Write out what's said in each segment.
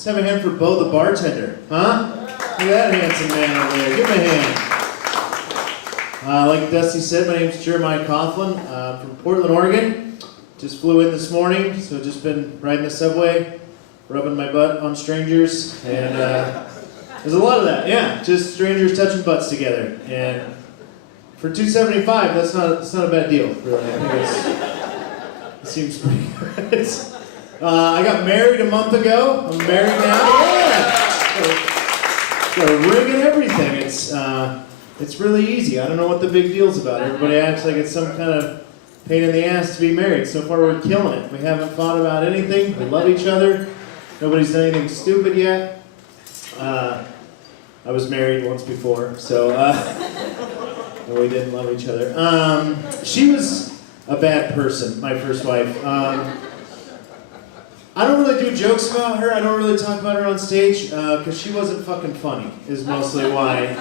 Let's have a hand for Bo the bartender, huh? Look at that handsome man over there. Give him a hand. Like Dusty said, my name's Jeremiah Coughlan. From Portland, Oregon. Just flew in this morning, so just been riding the subway, rubbing my butt on strangers, and there's a lot of that, yeah. Just strangers touching butts together, and for $2.75, that's not a bad deal, really. I think it seems pretty good. I got married a month ago. I'm married now. Yeah. Got a ring and everything. It's really easy. I don't know what the big deal's about. Everybody acts like it's some kind of pain in the ass to be married. So far, we're killing it. We haven't thought about anything. We love each other. Nobody's done anything stupid yet. I was married once before, so and we didn't love each other. She was a bad person, my first wife. I don't really do jokes about her. I don't really talk about her on stage because she wasn't fucking funny, is mostly why.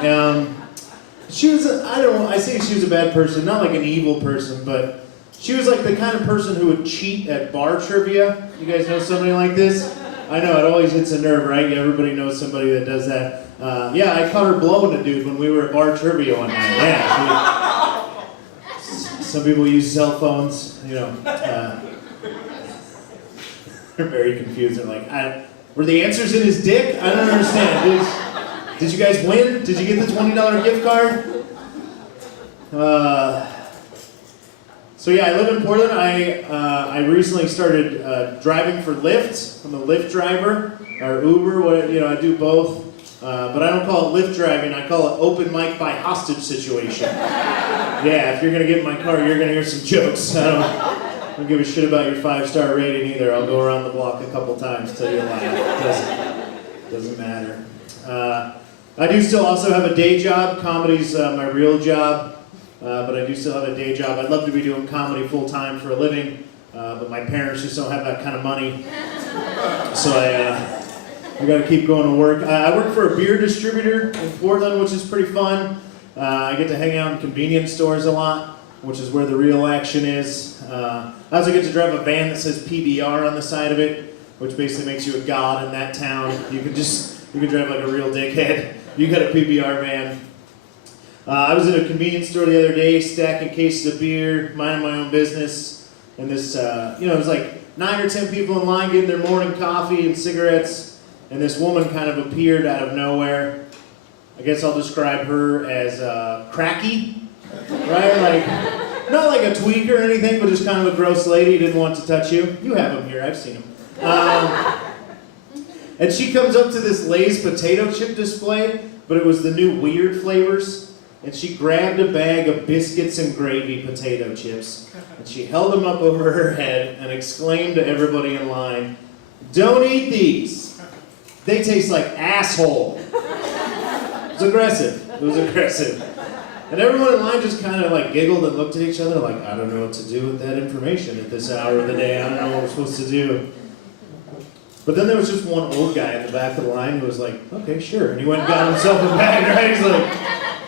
She was, I say she was a bad person, not like an evil person, but she was like the kind of person who would cheat at bar trivia. You guys know somebody like this? I know, it always hits a nerve, right? Everybody knows somebody that does that. Yeah, I caught her blowing a dude when we were at bar trivia one night. Yeah. Some people use cell phones, you know. They're very confused. They're like, were the answers in his dick? I don't understand. Did you guys win? Did you get the $20 gift card? So yeah, I live in Portland. I recently started driving for Lyft. I'm a Lyft driver, or Uber, I do both. But I don't call it Lyft driving, I call it open mic by hostage situation. Yeah, if you're gonna get in my car, you're gonna hear some jokes. I don't give a shit about your 5-star rating either. I'll go around the block a couple times till you laugh. Doesn't matter. I do still also have a day job. Comedy's my real job, but I do still have a day job. I'd love to be doing comedy full time for a living, but my parents just don't have that kind of money. So I got to keep going to work. I work for a beer distributor in Portland, which is pretty fun. I get to hang out in convenience stores a lot, which is where the real action is. I also get to drive a van that says PBR on the side of it, which basically makes you a god in that town. You can drive like a real dickhead. You got a PBR van. I was in a convenience store the other day, stacking cases of beer, minding my own business, and this, it was like 9 or 10 people in line getting their morning coffee and cigarettes, and this woman kind of appeared out of nowhere. I guess I'll describe her as cracky, right? Like, not like a tweak or anything, but just kind of a gross lady, didn't want to touch you. You have them here, I've seen them. And she comes up to this Lay's potato chip display, but it was the new weird flavors. And she grabbed a bag of biscuits and gravy potato chips, and she held them up over her head and exclaimed to everybody in line, "Don't eat these. They taste like asshole." It was aggressive. And everyone in line just kind of like giggled and looked at each other like, I don't know what to do with that information at this hour of the day. I don't know what we're supposed to do. But then there was just one old guy in the back of the line who was like, okay, sure. And he went and got himself a bag, right? He's like,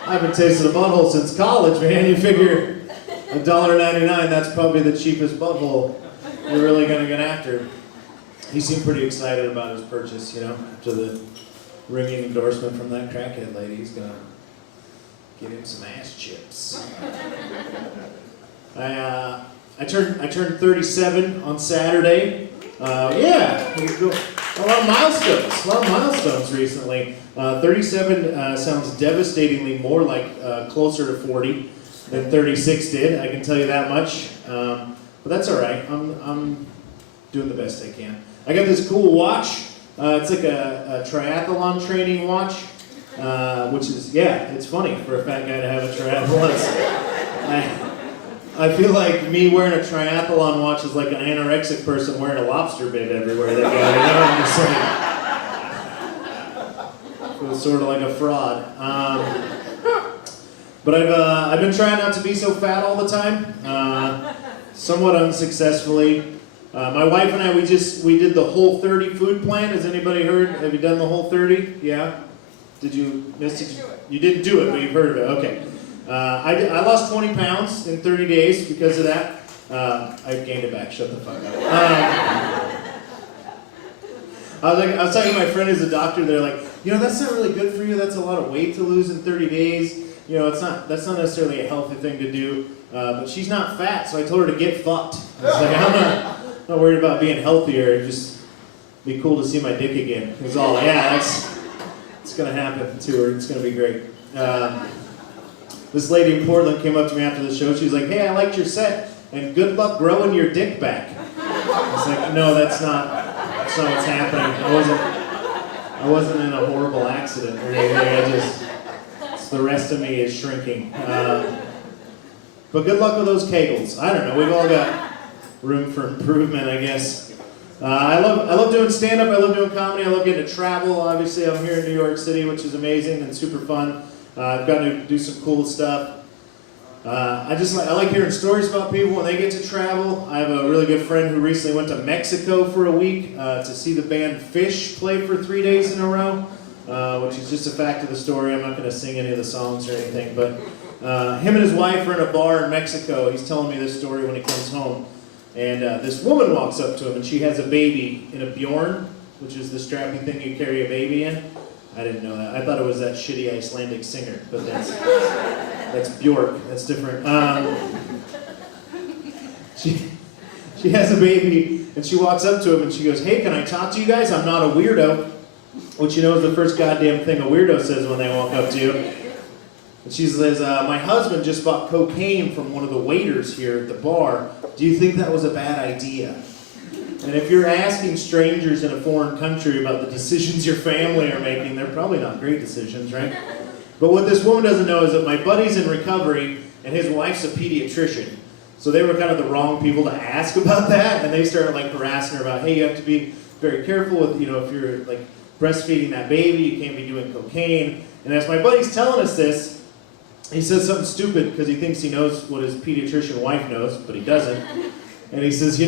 I haven't tasted a butthole since college, man. You figure $1.99, that's probably the cheapest butthole you're really going to get after. He seemed pretty excited about his purchase, after the ringing endorsement from that crackhead lady. He's going to get him some ass chips. I turned 37 on Saturday. Yeah, a lot of milestones recently. 37 sounds devastatingly more like closer to 40 than 36 did, I can tell you that much. But that's all right, I'm doing the best I can. I got this cool watch. It's like a triathlon training watch, which is, it's funny for a fat guy to have a triathlon. I feel like me wearing a triathlon watch is like an anorexic person wearing a lobster bib everywhere they go. I'm just like, feel sort of like a fraud. But I've been trying not to be so fat all the time, somewhat unsuccessfully. My wife and I, we did the Whole30 food plan. Has anybody heard? Have you done the Whole30? Yeah? Did you miss it? You didn't do it, but you've heard of it. Okay. I lost 20 pounds in 30 days because of that. I've gained it back. Shut the fuck up. I was talking to my friend who's a doctor. They're like, that's not really good for you. That's a lot of weight to lose in 30 days. That's not necessarily a healthy thing to do. But she's not fat, so I told her to get fucked. I was like, I'm not worried about being healthier. It'd just be cool to see my dick again. It was all, it's gonna happen to her. It's gonna be great. This lady in Portland came up to me after the show. She was like, hey, I liked your set, and good luck growing your dick back. I was like, no, that's not what's happening. I wasn't in a horrible accident or anything. The rest of me is shrinking. But good luck with those kegels. I don't know, we've all got room for improvement, I guess. I love doing stand-up, I love doing comedy, I love getting to travel. Obviously, I'm here in New York City, which is amazing and super fun. I've gotten to do some cool stuff. I like hearing stories about people when they get to travel. I have a really good friend who recently went to Mexico for a week to see the band Fish play for 3 days in a row, which is just a fact of the story. I'm not going to sing any of the songs or anything, but him and his wife are in a bar in Mexico. He's telling me this story when he comes home, and this woman walks up to him, and she has a baby in a Bjorn, which is the strappy thing you carry a baby in. I didn't know that. I thought it was that shitty Icelandic singer, but that's Bjork. That's different. She has a baby, and she walks up to him, and she goes, hey, can I talk to you guys? I'm not a weirdo. Which is the first goddamn thing a weirdo says when they walk up to you. And she says, my husband just bought cocaine from one of the waiters here at the bar. Do you think that was a bad idea? And if you're asking strangers in a foreign country about the decisions your family are making, they're probably not great decisions, right? But what this woman doesn't know is that my buddy's in recovery and his wife's a pediatrician. So they were kind of the wrong people to ask about that, and they started harassing her about, hey, you have to be very careful with, if you're breastfeeding that baby, you can't be doing cocaine. And as my buddy's telling us this, he says something stupid because he thinks he knows what his pediatrician wife knows, but he doesn't. And he says,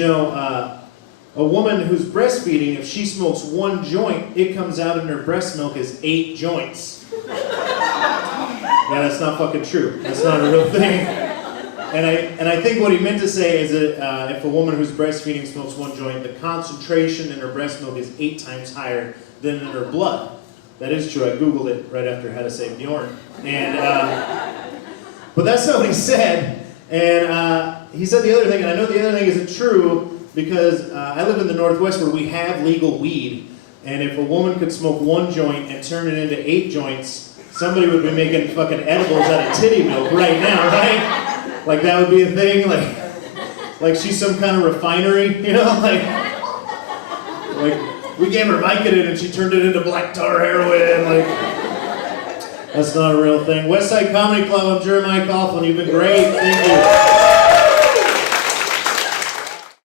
a woman who's breastfeeding, if she smokes one joint, it comes out in her breast milk as 8 joints. Yeah, that's not fucking true. That's not a real thing. And I think what he meant to say is that if a woman who's breastfeeding smokes one joint, the concentration in her breast milk is 8 times higher than in her blood. That is true. I Googled it right after how to say Bjorn. And, but that's not what he said. And he said the other thing, and I know the other thing isn't true, because I live in the Northwest where we have legal weed, and if a woman could smoke one joint and turn it into 8 joints, somebody would be making fucking edibles out of titty milk right now, right? That would be a thing, like she's some kind of refinery, we gave her Vicodin and she turned it into black tar heroin, that's not a real thing. West Side Comedy Club, I'm Jeremiah Coughlan, you've been great, thank you.